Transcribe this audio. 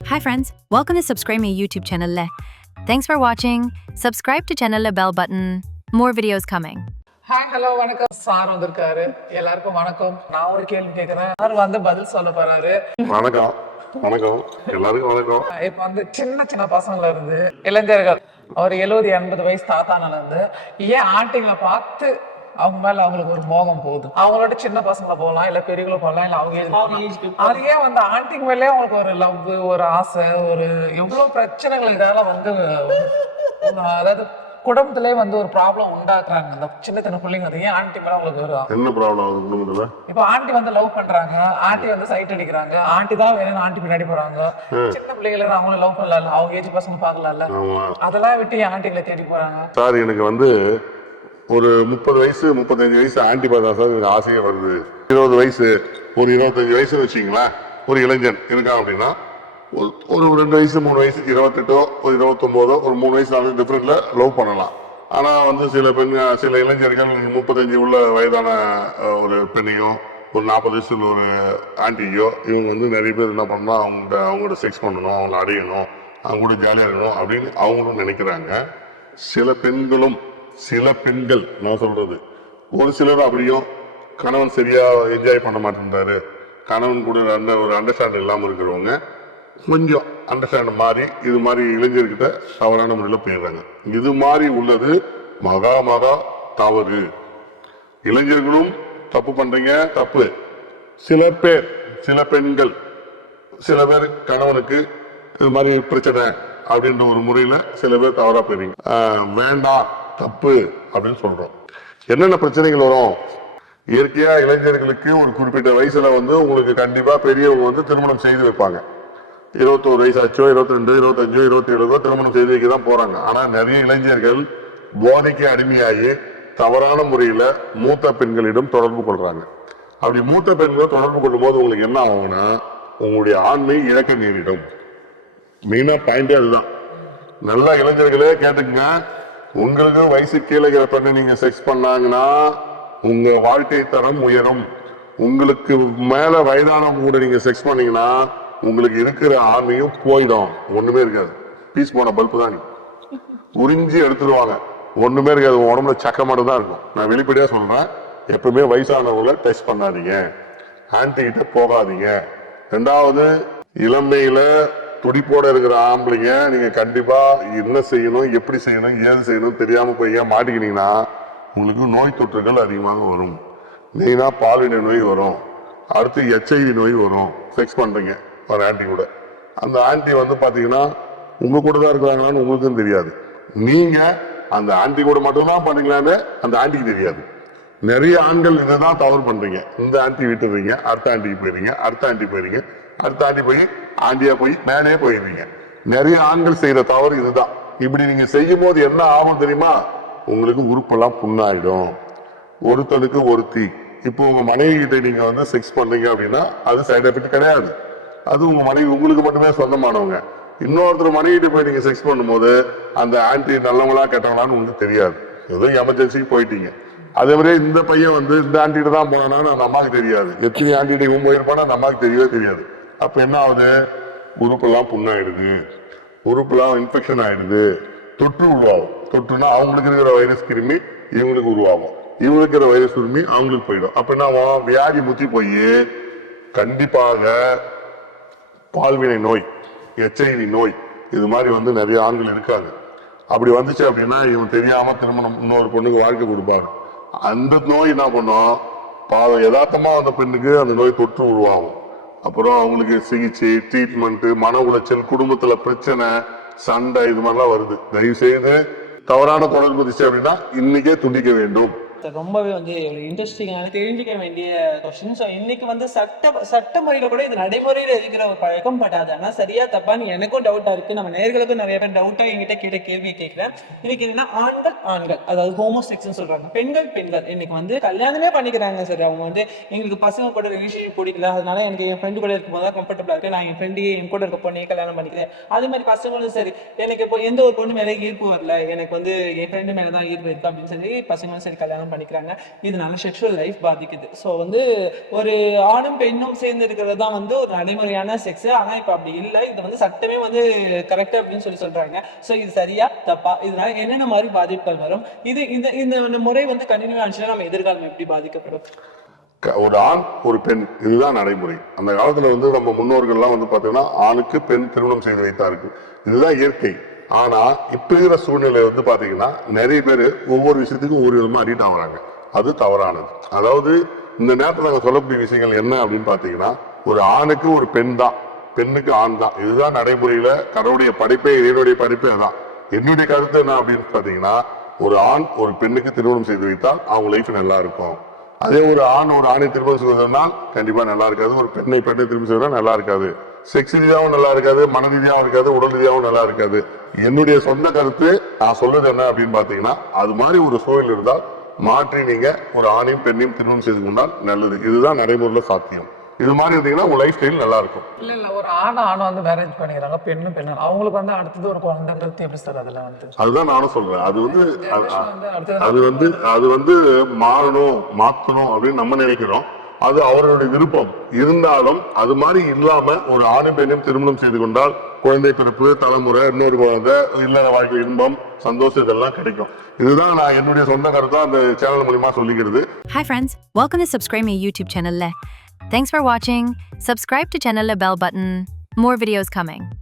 Hi friends, welcome to Subscribe Me YouTube channel. Thanks for watching. Subscribe to channel bell button. More videos coming. Hi hello வணக்கம். Sir வந்திருக்காரு. எல்லாருக்கும் வணக்கம். நான் ஒரு கேள்வி கேட்கிறேன். சார் பதில் சொல்ல போறாரு. வணக்கம் வணக்கம் எல்லாருக்கும் வணக்கம். இப்ப சின்ன சின்ன பசங்கள்ல இருந்து இளைஞர்கள் ஒரு 70-80 வயசு தாத்தானால இருந்து ஏன் ஆண்டிங்களை பார்த்து அவங்க மேல அவங்களுக்கு ஒரு மோகம் போகுது. அவங்களோட சின்ன பசங்களை போகலாம், இல்ல பெரியவங்களும் போகலாம், இல்ல அவங்க அது ஏன் ஆண்டிங்க மேலே அவங்களுக்கு ஒரு லவ், ஒரு ஆசை, ஒரு எவ்வளவு பிரச்சனைகள் இதால அதாவது குடும்பத்திலே ஒரு ப்ராப்ளம் உண்டாக்குறாங்க. அந்த சின்ன சின்ன பிள்ளைங்க அது ஏன் ஆண்டி மேல உங்களுக்கு வரும்? என்ன ப்ராப்ளம் ஆகுது குடும்பத்துல? இப்ப ஆண்டி லவ் பண்றாங்க, ஆண்டி சைட் அடிக்கிறாங்க, ஆண்டி தான் வேணும், ஆண்டி பின்னாடி போறாங்க. சின்ன பிள்ளைகளை அவங்களும் லவ் பண்ணல, அவங்க ஏஜ் பசங்க பாக்கல, அதெல்லாம் விட்டு ஆண்டிகளை தேடி போறாங்க. சார் எனக்கு ஒரு 30 வயசு 35 வயசு ஆண்டி பார்த்தா சார் எனக்கு ஆசையே வருது. 20 வயசு ஒரு 25 வயசுன்னு வச்சுங்களேன், ஒரு இளைஞன் இருக்கான் அப்படின்னா ஒரு 2 வயசு 3 வயசு 28 ஒரு 29 ஒரு 3 வயசு 4 டிஃபரெண்ட்ல லவ் பண்ணலாம். ஆனா சில இளைஞர்கள் 35 உள்ள வயதான ஒரு பெண்ணையோ ஒரு 40 வயசுல ஒரு ஆண்டியோ இவங்க நிறைய பேர் என்ன பண்ணா அவங்களோட செக்ஸ் பண்ணணும், அவங்கள அடையணும், அவங்க கூட ஜாலியா இருக்கணும் அப்படின்னு அவங்களும் நினைக்கிறாங்க. சில பெண்கள் நான் சொல்றது ஒரு சிலர் அப்படியும் கணவன் சரியா என்ஜாய் பண்ண மாட்டேன்றாரு, கணவன் கூட ஒரு அண்டர்ஸ்டாண்ட் இல்லாம இருக்கிறவங்க கொஞ்சம் அண்டர்ஸ்டாண்ட் மாறி இது மாதிரி இளைஞர்கிட்ட தவறான முறையில் போயிடுறாங்க. இது மாதிரி உள்ளது மகா தவறு. இளைஞர்களும் தப்பு பண்றீங்க, தப்பு. சில பெண்கள் சில பேர் கணவனுக்கு இது மாதிரி பிரச்சனை அப்படின்ற ஒரு முறையில சில பேர் தவறா போயிருங்க. வேண்டாம், தப்பு அப்படின்னு சொல்றோம். என்னென்ன பிரச்சனைகள் வரும்? இயற்கையா இளைஞர்களுக்கு ஒரு குறிப்பிட்ட வயசுல உங்களுக்கு கண்டிப்பா பெரியவங்க திருமணம் செய்து வைப்பாங்க. 21 வயசாச்சோ 22 25 27 திருமணம் செய்து வைக்கதான் போறாங்க. ஆனா நிறைய இளைஞர்கள் போதைக்கு அடிமையாகி தவறான முறையில மூத்த பெண்களிடம் தொடர்பு கொள்றாங்க. அப்படி மூத்த பெண்கள் தொடர்பு கொள்ளும் போது உங்களுக்கு என்ன ஆகும்னா உங்களுடைய ஆண்மை இழக்க நேரிடும். மெயினா பாயிண்டே அதுதான். நல்ல இளைஞர்களே கேட்டுங்க, உங்களுக்கு வயசு கீழே பெண்ணை நீங்க செக்ஸ் பண்ணாங்கன்னா உங்க வாழ்க்கை தரம் உயரும். உங்களுக்கு மேல வயதானவங்க கூட நீங்க செக்ஸ் பண்ணீங்கன்னா உங்களுக்கு இருக்கிற ஆண்மையும் போயிடும், ஒண்ணுமே இருக்காது. பீஸ் போன பல்பு தான் உறிஞ்சி எடுத்துருவாங்க, ஒண்ணுமே இருக்காது. உடம்புல சக்க மட்டும் தான் இருக்கும். நான் வெளிப்படையா சொல்றேன், எப்பவுமே வயசானவங்களை டெஸ்ட் பண்ணாதீங்க, ஆன்டி கிட்ட போகாதீங்க. ரெண்டாவது, இளமையில துடிப்போட இருக்கிற ஆம்பளைங்க நீங்க கண்டிப்பா என்ன செய்யணும், எப்படி செய்யணும், ஏது செய்யணும் தெரியாம போய் மாட்டிக்கினீங்கன்னா உங்களுக்கு நோய் தொற்றுகள் அதிகமாக வரும். மெயினா பால்வினை நோய் வரும், அடுத்து HIV நோய் வரும். செக்ஸ் பண்றீங்க ஒரு ஆண்டி கூட, அந்த ஆண்டி பாத்தீங்கன்னா உங்க கூட தான் இருக்கிறாங்களான்னு உங்களுக்கும் தெரியாது. நீங்க அந்த ஆண்டி கூட மட்டும்தான் பண்ணீங்களான்னு அந்த ஆண்டிக்கு தெரியாது. நிறைய ஆண்கள் இதுதான் தவறு பண்றீங்க. இந்த ஆண்டி விட்டுறீங்க, அடுத்த ஆண்டிக்கு போயிருங்க, அடுத்த ஆண்டி போயிருங்க, அடுத்த ஆண்டி போய் ஆண்டியா போய் மேலே போயிருவீங்க. நிறைய ஆண்கள் செய்யற தவறு இதுதான். இப்படி நீங்க செய்யும் போது என்ன ஆகும் தெரியுமா? உங்களுக்கு உறுப்பெல்லாம் புண்ணாயிடும். ஒருத்தனுக்கு ஒருத்தி. இப்போ உங்க மனைவி கிட்ட நீங்க செக்ஸ் பண்றீங்க அப்படின்னா அது சைடு எஃபெக்ட் கிடையாது. அது உங்க மனைவி உங்களுக்கு மட்டுமே சொந்தமானவங்க. இன்னொருத்தர் மனைவிட்டு போய் நீங்க செக்ஸ் பண்ணும்போது அந்த ஆன்டி நல்லவங்களா கெட்டவங்களான்னு உங்களுக்கு தெரியாது. ஏதோ எமர்ஜென்சிக்கு போயிட்டீங்க. அதே மாதிரி இந்த பையன் இந்த ஆண்டிகிட்ட தான் போனான்னு அந்த அம்மாவுக்கு தெரியாது. எத்தனை ஆண்டிகிட்ட போயிருப்பானா அந்த அம்மாவுக்கு தெரியவே தெரியாது. அப்ப என்ன ஆகுது? உறுப்பெல்லாம் புண்ணாயிடுது, உறுப்பெல்லாம் இன்ஃபெக்ஷன் ஆயிடுது, தொற்று உருவாகும். தொற்றுனா அவங்களுக்கு இருக்கிற வைரஸ் கிருமி இவங்களுக்கு உருவாகும், இவங்களுக்கு இருக்கிற வைரஸ் கிருமி அவங்களுக்கு போயிடும். அப்ப என்ன ஆகும்? வியாதி முத்தி போய் கண்டிப்பாக பால்வினை நோய், HIV நோய் இது மாதிரி நிறைய ஆண்கள் இருக்காது. அப்படி வந்துச்சு அப்படின்னா இவன் தெரியாம திருமணம் இன்னொரு பொண்ணுக்கு வாழ்க்கை கொடுப்பாரு. அந்த நோய் என்ன பண்ணும்? பாவம் யதார்த்தமா அந்த பெண்ணுக்கு அந்த நோய் தொற்று உருவாகும். அப்புறம் அவங்களுக்கு சிகிச்சை, ட்ரீட்மெண்ட், மன உளைச்சல், குடும்பத்துல பிரச்சனை, சண்டை இது மாதிரிலாம் வருது. தயவு செய்து தவறான தொடர்பு இருந்துச்சு அப்படின்னா இன்னைக்கே துண்டிக்க வேண்டும். ரொம்பவே இன்ட்ரெஸ்டிங்கான தெரிஞ்சுக்க வேண்டிய கொஸ்டின். ஸோ இன்னைக்கு சட்ட முறையில கூட இது நடைமுறையில இருக்கிற ஒரு பழக்கம். பட் அது ஆனால் சரியா தப்பான்னு எனக்கும் டவுட்டா இருக்கு. நம்ம நேர்களுக்கும் நிறைய பேர் டவுட்டா என்கிட்ட கேள்வி கேட்கிறேன். இன்னைக்கு என்னன்னா ஆண்கள் அதாவது ஹோமோசெக்ஸ்னு சொல்றாங்க, பெண்கள் இன்னைக்கு கல்யாணமே பண்ணிக்கிறாங்க. சார் அவங்க எங்களுக்கு பசங்க கூட ரிலேஷன்ஷிப் பிடிக்கல, அதனால எனக்கு என் ஃப்ரெண்டு கூட இருக்கும் போது கம்ஃபர்டபுளா இருக்கு, நான் என் ஃப்ரெண்டு என் கூட இருக்க பொண்ணையே கல்யாணம் பண்ணிக்கிறேன். அது மாதிரி பசங்களும் சரி, எனக்கு இப்போ எந்த ஒரு பொண்ணு மேலே ஈர்ப்பு வரல, எனக்கு என் ஃப்ரெண்டு மேலதான் ஈர்ப்பு இருக்கு அப்படின்னு சொல்லி பசங்களும் சரி கல்யாணம் கல்யாணம் பண்ணிக்கிறாங்க. இதனால செக்ஷுவல் லைஃப் பாதிக்குது. ஸோ வந்து ஒரு ஆணும் பெண்ணும் சேர்ந்து இருக்கிறது தான் வந்து ஒரு நடைமுறையான செக்ஸ். ஆனா இப்போ அப்படி இல்லை. இது வந்து சட்டமே வந்து கரெக்ட் அப்படின்னு சொல்றாங்க. ஸோ இது சரியா தப்பா, இதனால என்னென்ன மாதிரி பாதிப்புகள் வரும், இது இந்த இந்த முறை வந்து கண்டினியூ ஆச்சுன்னா நம்ம எதிர்காலம் எப்படி பாதிக்கப்படும்? ஒரு ஆண் ஒரு பெண் இதுதான் நடைமுறை. அந்த காலத்துல வந்து நம்ம முன்னோர்கள்லாம் வந்து பாத்தீங்கன்னா ஆணுக்கு பெண் திருமணம் செய்து வைத்தாருக்கு. இதுதான் இயற்கை. ஆனா இப்ப இருக்கிற சூழ்நிலை வந்து பாத்தீங்கன்னா நிறைய பேர் ஒவ்வொரு விஷயத்துக்கும் ஒவ்வொரு விதமா அடிக்ட் ஆகுறாங்க. அது தவறானது. அதாவது இந்த நேரத்தில் நாங்கள் சொல்லக்கூடிய விஷயங்கள் என்ன அப்படின்னு பாத்தீங்கன்னா, ஒரு ஆணுக்கு ஒரு பெண் தான், பெண்ணுக்கு ஆண் தான். இதுதான் நடைமுறையில கடவுளுடைய படைப்பே, என்னுடைய படைப்பே அதான். என்னுடைய கருத்து என்ன அப்படின்னு பாத்தீங்கன்னா, ஒரு ஆண் ஒரு பெண்ணுக்கு திருமணம் செய்து வைத்தால் அவங்க லைஃப் நல்லா இருக்கும். அதே ஒரு ஆண் ஒரு ஆணை திருமணம் செய்வதனால் கண்டிப்பா நல்லா இருக்காது. ஒரு பெண்ணை திருமணம் செய்வதா நல்லா இருக்காது. செக்ஸ் ரீதியாகவும் நல்லா இருக்காது, மன ரீதியாகவும் இருக்காது, உடல் ரீதியாகவும் நல்லா இருக்காது. என்னுடைய சொந்த கருத்து நான் சொல்றது என்ன அப்படின்னு பாத்தீங்கன்னா, அது மாதிரி ஒரு சூழல் இருந்தால் மாற்றி நீங்க ஒரு ஆணையும் பெண்ணையும் திருமணம் செய்து கொண்டால் நல்லது. இதுதான் நடைமுறையில சாத்தியம். இது மாதிரி இருந்தீங்கன்னா உங்க லைஃப் ஸ்டைல் நல்லா இருக்கும். இல்ல ஒரு ஆணும் வந்து மேரேஜ் பண்ணிக்கிறாங்க, பெண்ணு அவங்களுக்கு வந்து அடுத்தது ஒரு குழந்தைங்கிறது எப்படி சார்? அதுல வந்து அதுதான் நானும் சொல்றேன். அது வந்து மாத்தணும் அப்படின்னு நம்ம நினைக்கிறோம். அது அவர்களுடைய விருப்பம். இருந்தாலும் அது மாதிரி இல்லாம ஒரு ஆணும் பெண்ணையும் திருமணம் செய்து கொண்டால் குழந்தை பிறப்பு, தலைமுறை, இன்னொரு குழந்தை, இல்லற வாழ்க்கை, இன்பம், சந்தோஷம் இதெல்லாம் கிடைக்கும். இதுதான் நான் என்னுடைய சொந்த கருத்தா அந்த சேனல் மூலமா சொல்லிக்கிறது. Hi friends, welcome to subscribe my YouTube channel. Thanks for watching. Subscribe to channel bell button. More videos coming.